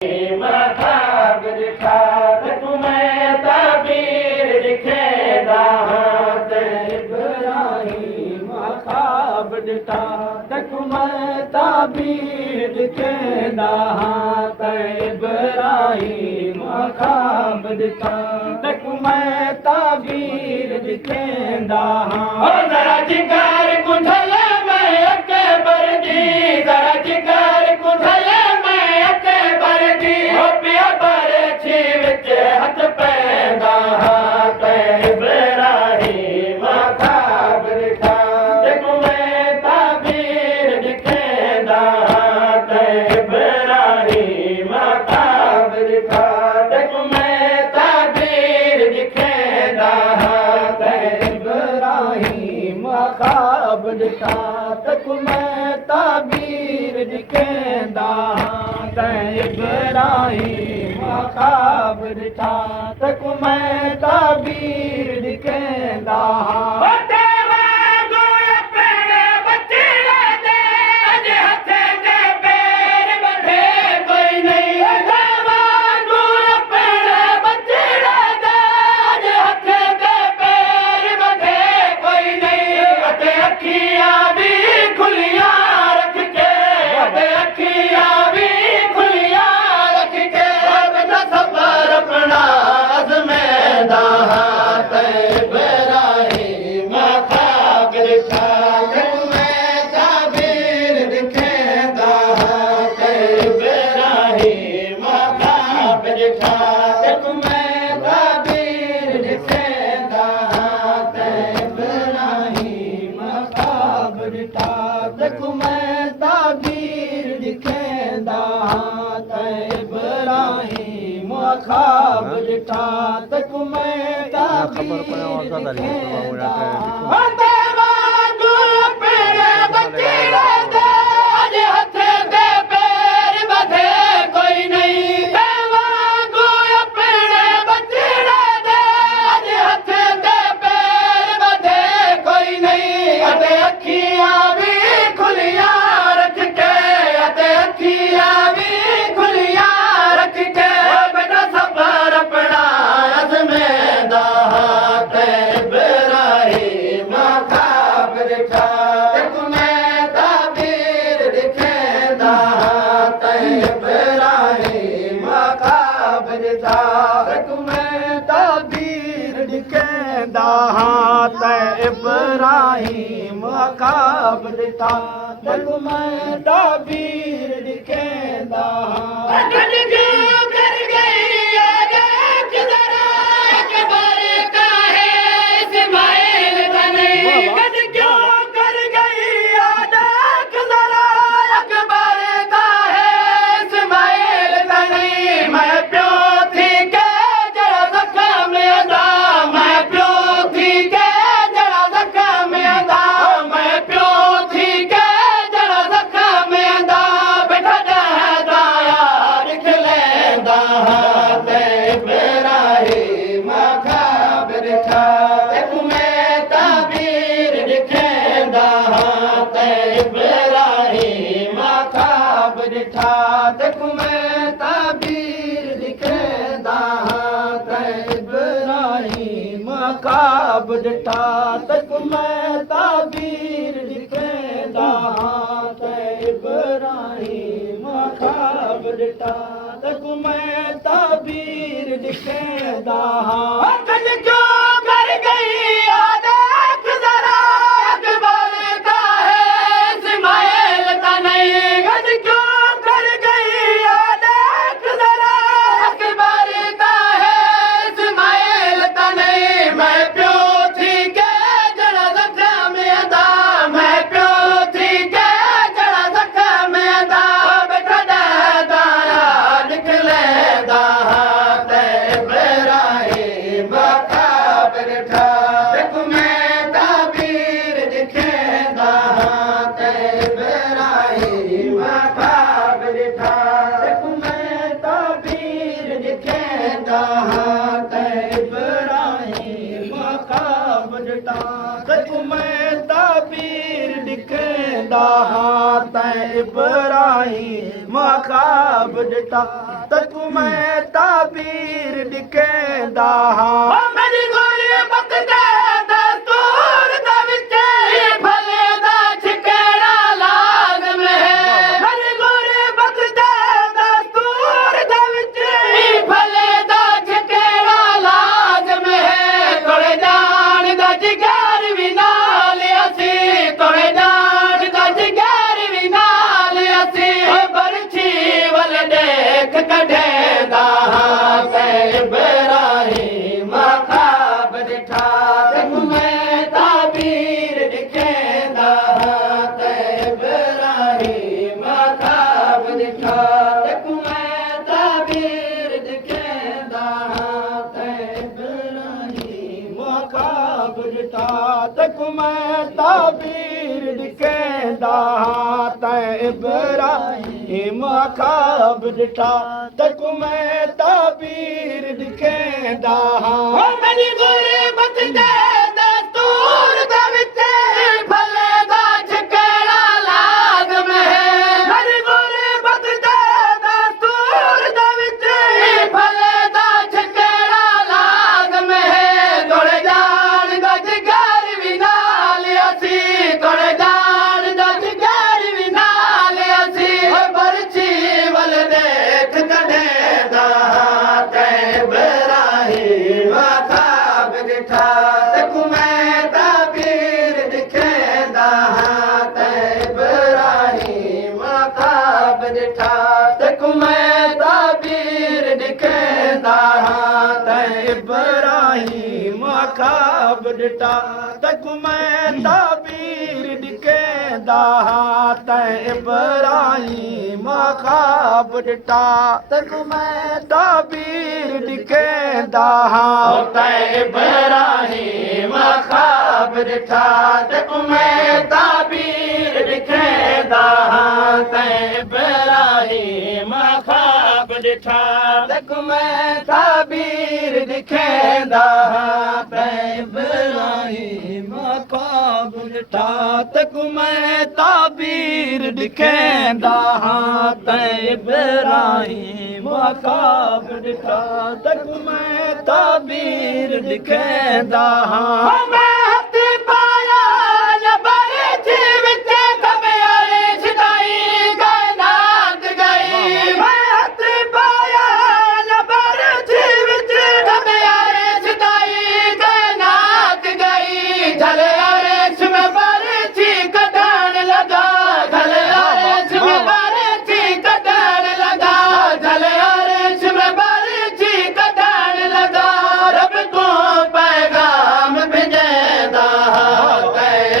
मखाब दिखा तुम्हें ताबीर दिखेदा इब्राहिम मखाब दिखा तुम्हें ताबीर दिखेदा इब्राहिम मखाब दिखा तुम्हें ताबीर दिखेदा जरा जिगर कुंठले में अकबर जी जरा जिगर कुंठले हथ पैदा इब्राहिम मखाब दिखा तुम्हें ताबीर दिखेदा इब्राहिम मखाब दिखा तुम्हें ताबीर दिखेदा इब्राहिम मखाब दिखा तुम्हें ताबीर दिखेदा इब्राहिम मखाब दिखा तुम्हें ताबीर दिखेदा ख्वाब दिखा तुम्हें ताबीर दिखेदा इब्राहिम मखाब दिखा तुम्हें ताबीर दिखेदा तुम्हें ताबीर दिखेदा इब्राहिम मखाब दिखा तुम्हें ताबीर दिखेदा इब्राहिम मखाब दिखा तुम्हें ताबीर दिखेदा इब्राहिम मखाब दिखा मैं ताबीर लिखेंदा हां मेरी गुरबत दे दस्तूर दे विच भले दा ठिकाना लाज़म है मेरी गुरबत दे दस्तूर दे विच भले दा ठिकाना लाज़म है तोड़े जान दा जिगर भी नाल असी तोड़े जान दा जिगर भी नाल असी बरछी वल देख कढेंदा इब्राहिम ख्वाब ॾिठा तैनूं मैं ताबीर लिखेंदा इब्राहिम ख्वाब ॾिठा तैनूं मैं ताबीर लिखेंदा इब्राहिम ख्वाब ॾिठा तैनूं मैं ताबीर लिखेंदा इब्राहिम ख्वाब ॾिठा तैनूं मैं ताबीर लिखेंदा मेरी गुरबत दे दस्तूर दे विच भले दा ठिकाना लाज़म है मेरी गुरबत दे दस्तूर दे विच भले दा ठिकाना लाज़म है तोड़े जान दा जिगर भी नाल असी तोड़े जान दा जिगर भी नाल असी बरछी वल देख कढेंदा इब्राहिम ख्वाब ॾिठा तैनूं मैं ताबीर लिखेंदा इब्राहिम ख्वाब ॾिठा तैनूं मैं ताबीर लिखेंदा इब्राहिम ख्वाब ॾिठा तैनूं मैं ताबीर लिखेंदा इब्राहिम ख्वाब ॾिठा तैनूं मैं ताबीर लिखेंदा इब्राहिम ख्वाब ॾिठा तैनूं मैं ताबीर लिखेंदा इब्राहिम ख्वाब ॾिठा तैनूं मैं ताबीर लिखेंदा इब्राहिम ख्वाब ॾिठा तैनूं मैं ताबीर लिखेंदा इब्राहिम ख्वाब ॾिठा तैनूं मैं ताबीर लिखेंदा मैं हथ पाया जबर थी विच कमयारे छदाई कायनात गई मैं हथ पाया जबर थी विच कमयारे छदाई कायनात गई झले अरश में बरछी कढण लगा झले अरश में बरछी कढण लगा झले अरश में बरछी कढण लगा रब को पैगाम भेजेंदा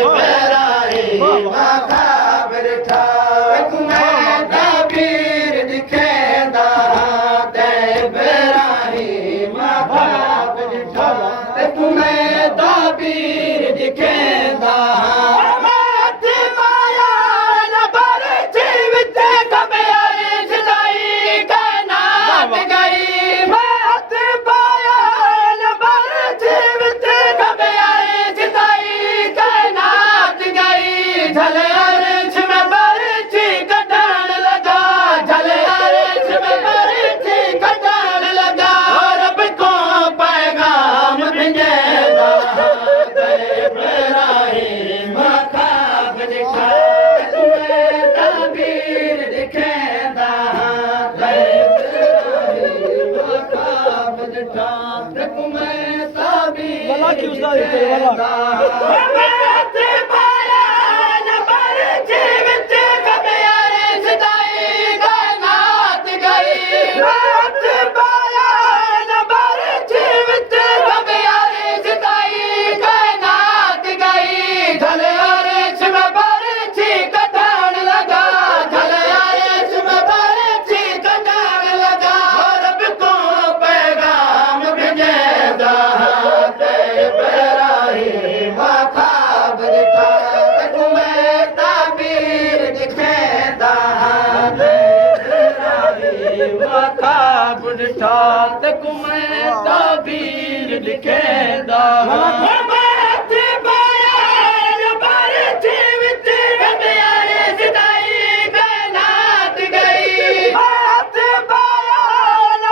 इब्राहिम ख्वाब ॾिठा तैनूं मैं ताबीर लिखेंदा इब्राहिम ख्वाब ॾिठा तैनूं मैं ताबीर लिखेंदा हथ पाया जबर थी विच कमयारे छदाई कायनात गई मैं हथ पाया जबर थी विच कमयारे छदाई कायनात गई झले अरश में बरछी कढण लगा झले अरश में बरछी कढण लगा रब को पैगाम भेजेंदा इब्राहिम ख्वाब ॾिठा तैनूं मैं ताबीर लिखेंदा इब्राहिम ख्वाब ॾिठा तैनूं मैं ताबीर लिखेंदा मैं हथ पाया जबर थी विच कमयारे छदाई कायनात गई मैं हथ पाया जबर थी विच कमयारे छदाई कायनात गई झले अरश में बरछी कढण लगा झले अरश में बरछी कढण लगा रब को पैगाम भेजेंदा इब्राहिम ख्वाब ॾिठा तैनूं मैं ताबीर लिखेंदा इब्राहिम ख्वाब ॾिठा तैनूं मैं ताबीर लिखेंदा मैं हथ पाया जबर थी विच कमयारे छदाई कायनात गई मैं हथ पाया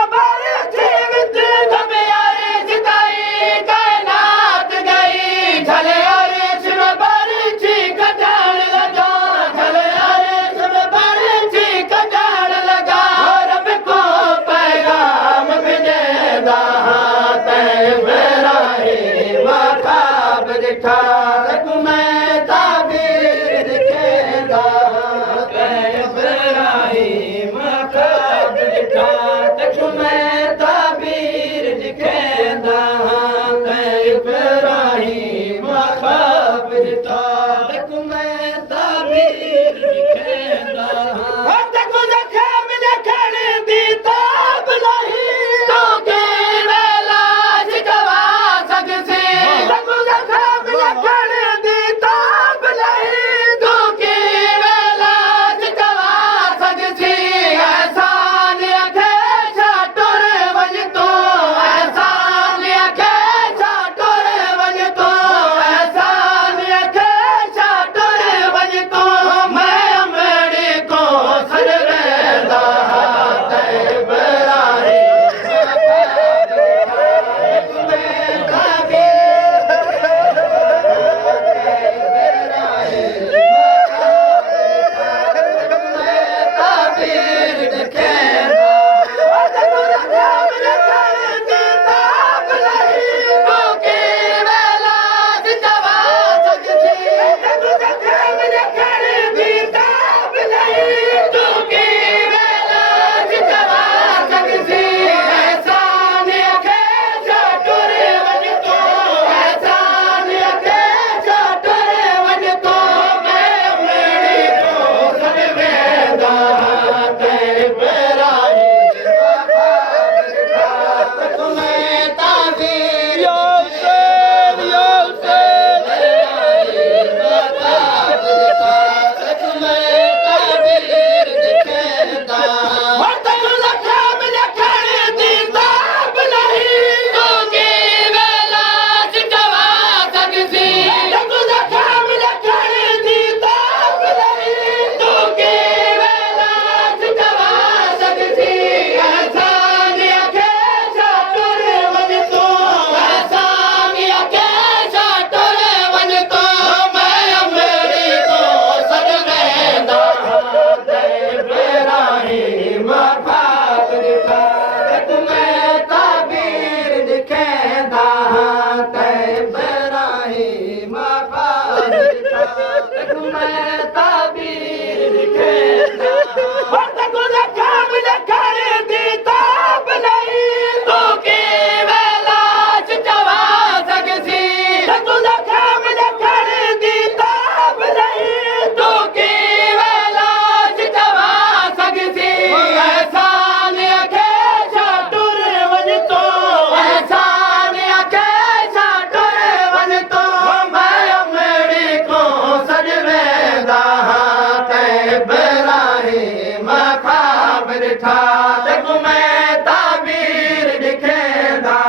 तेको मैं ताबीर लिखेंदा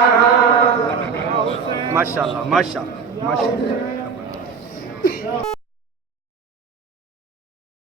माशाअल्लाह माशाअल्लाह माशाअल्लाह